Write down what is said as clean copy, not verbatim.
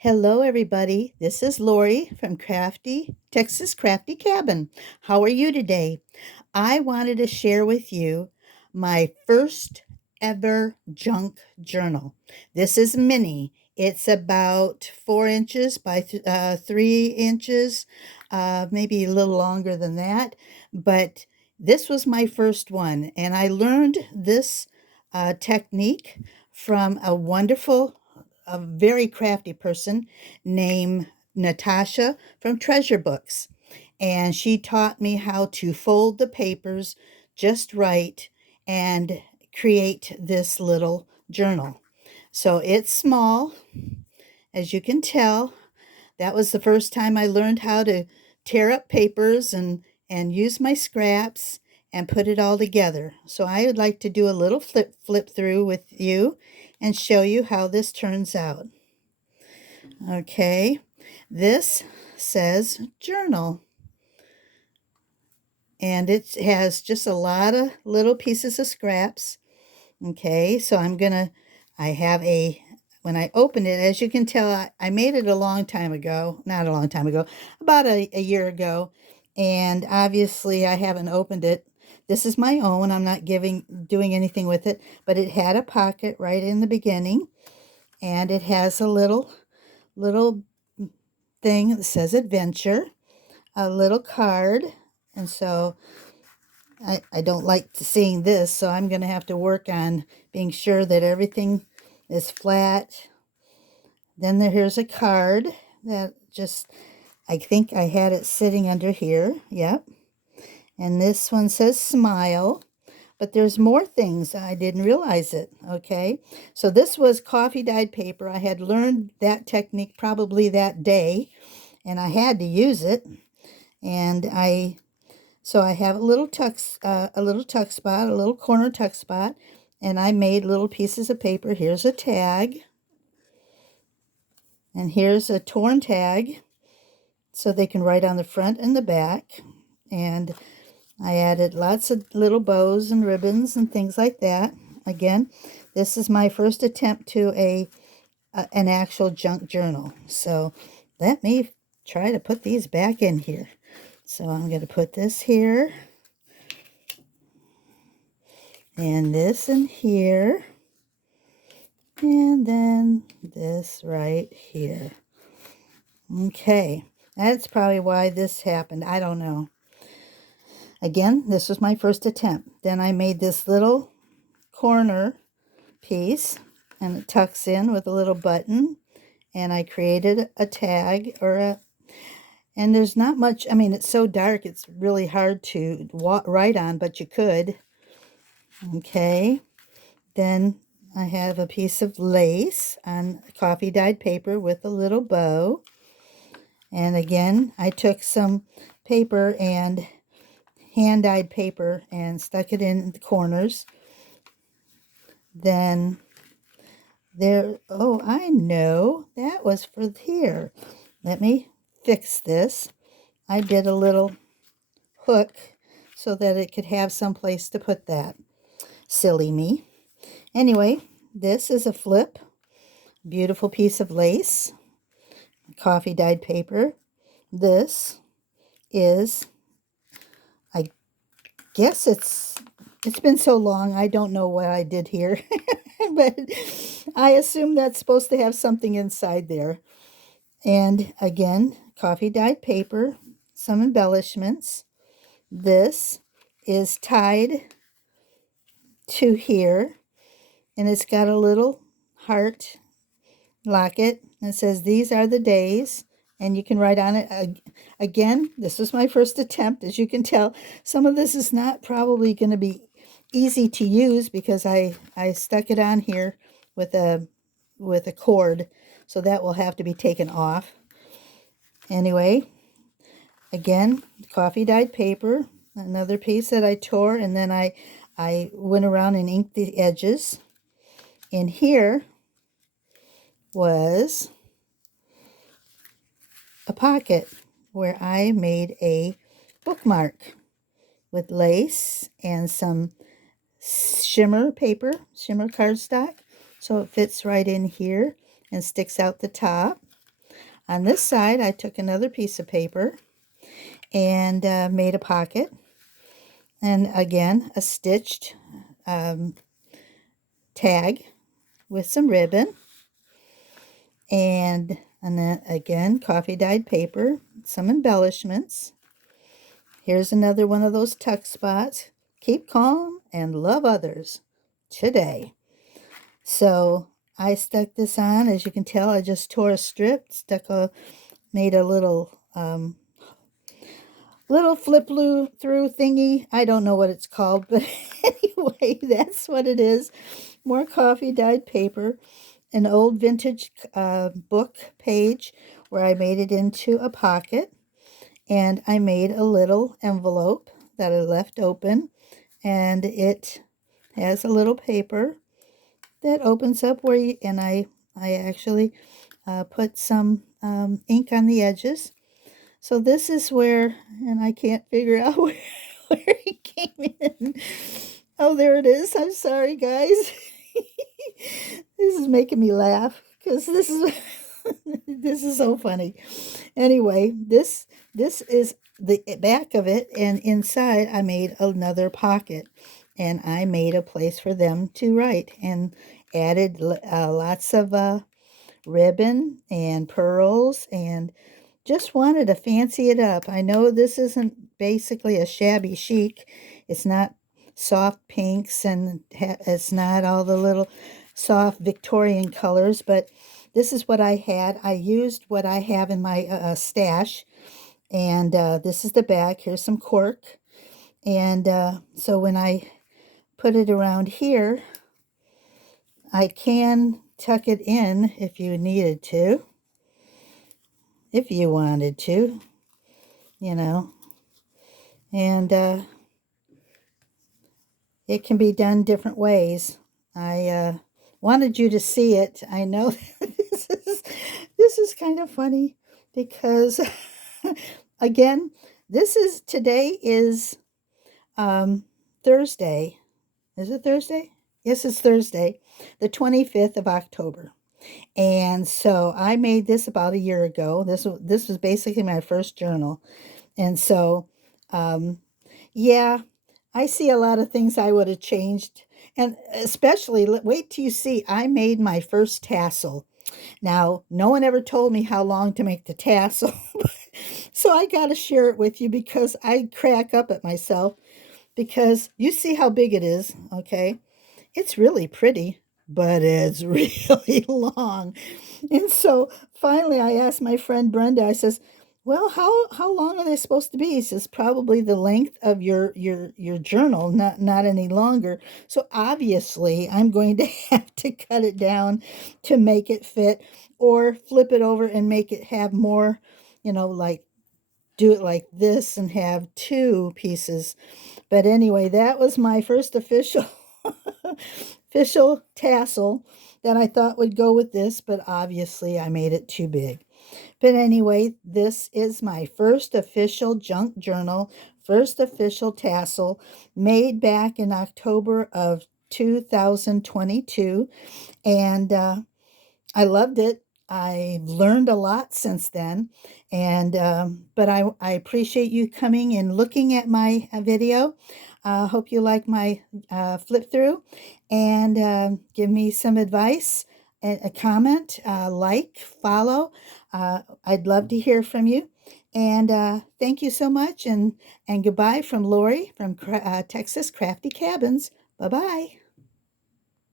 Hello, everybody. This is Lori from Texas Crafty Cabin. How are you today? I wanted to share with you my first ever junk journal. This is mini. It's about 4 inches by 3 inches, maybe a little longer than that. But this was my first one, and I learned this technique from a very crafty person named Natasha from Treasure Books. And she taught me how to fold the papers just right and create this little journal. So it's small, as you can tell. That was the first time I learned how to tear up papers and use my scraps and put it all together. So I would like to do a little flip through with you and show you how this turns out. Okay, this says journal, and it has just a lot of little pieces of scraps. Okay, so I have when I open it, as you can tell, I made it a long time ago, not a long time ago, about a year ago, and obviously I haven't opened it. This is my own. I'm not doing anything with it, but it had a pocket right in the beginning, and it has a little thing that says adventure, a little card, and so I don't like seeing this, so I'm going to have to work on being sure that everything is flat. Then here's a card that I think I had it sitting under here. Yep. And this one says smile, but there's more things. I didn't realize it. Okay. So this was coffee dyed paper. I had learned that technique probably that day, and I had to use it. And so I have a little tuck spot, a little corner tuck spot, and I made little pieces of paper. Here's a tag, and here's a torn tag, so they can write on the front and the back. And I added lots of little bows and ribbons and things like that. Again, this is my first attempt to an actual junk journal. So let me try to put these back in here. So I'm going to put this here. And this in here. And then this right here. Okay. That's probably why this happened. I don't know. Again, this was my first attempt. Then I made this little corner piece, and it tucks in with a little button. And I created a tag and there's not much. I mean, it's so dark, it's really hard to write on, but you could. Okay. Then I have a piece of lace on coffee dyed paper with a little bow. And again, I took some paper and hand dyed paper and stuck it in the corners. Then oh, I know, that was for here. Let me fix this. I did a little hook so that it could have some place to put that. Silly me. Anyway, this is a flip. Beautiful piece of lace. Coffee dyed paper. This is, I guess it's been so long, I don't know what I did here. But I assume that's supposed to have something inside there. And again, coffee dyed paper, some embellishments. This is tied to here, and it's got a little heart locket. And it says, "These are the days," and you can write on it. Again, this was my first attempt. As you can tell, some of this is not probably going to be easy to use because I stuck it on here with a cord, so that will have to be taken off. Anyway, again, coffee dyed paper, another piece that I tore, and then I went around and inked the edges. In here was a pocket where I made a bookmark with lace and some shimmer cardstock, so it fits right in here and sticks out the top. On this side, I took another piece of paper and made a pocket. And again, a stitched tag with some ribbon. And then again, coffee dyed paper, some embellishments. Here's another one of those tuck spots. Keep calm and love others today. So I stuck this on. As you can tell, I just tore a strip, made a little flip-thru thingy. I don't know what it's called, but anyway, that's what it is. More coffee dyed paper, an old vintage book page where I made it into a pocket, and I made a little envelope that I left open, and it has a little paper that opens up and I actually put some ink on the edges. So this is where, and I can't figure out where it came in. Oh, there it is. I'm sorry, guys. This is making me laugh because this is this is so funny. Anyway, this is the back of it, and inside I made another pocket, and I made a place for them to write and added lots of ribbon and pearls and just wanted to fancy it up. I know this isn't basically a shabby chic. It's not soft pinks and it's not all the little soft Victorian colors, but this is what I had. I used what I have in my stash, and this is the back. Here's some cork, and so when I put it around here, I can tuck it in if you needed to, if you wanted to, you know, and it can be done different ways. I wanted you to see it. I know this is kind of funny because again, today is Thursday. Is it Thursday? Yes, it's Thursday, the 25th of October. And so I made this about a year ago. This was basically my first journal. And so yeah, I see a lot of things I would have changed. And especially, wait till you see, I made my first tassel. Now, no one ever told me how long to make the tassel. So I got to share it with you because I crack up at myself because you see how big it is, okay? It's really pretty, but it's really long. And so finally I asked my friend Brenda, I says, well, how long are they supposed to be? He says, probably the length of your journal, not any longer. So obviously I'm going to have to cut it down to make it fit, or flip it over and make it have more, like do it like this and have two pieces. But anyway, that was my first official tassel that I thought would go with this, but obviously I made it too big. But anyway, this is my first official junk journal, first official tassel, made back in October of 2022, and I loved it. I've learned a lot since then, and but I appreciate you coming and looking at my video. Hope you like my flip through, and give me some advice, a comment, like, follow. I'd love to hear from you, and thank you so much, and goodbye from Lori from Texas Crafty Cabins. Bye bye.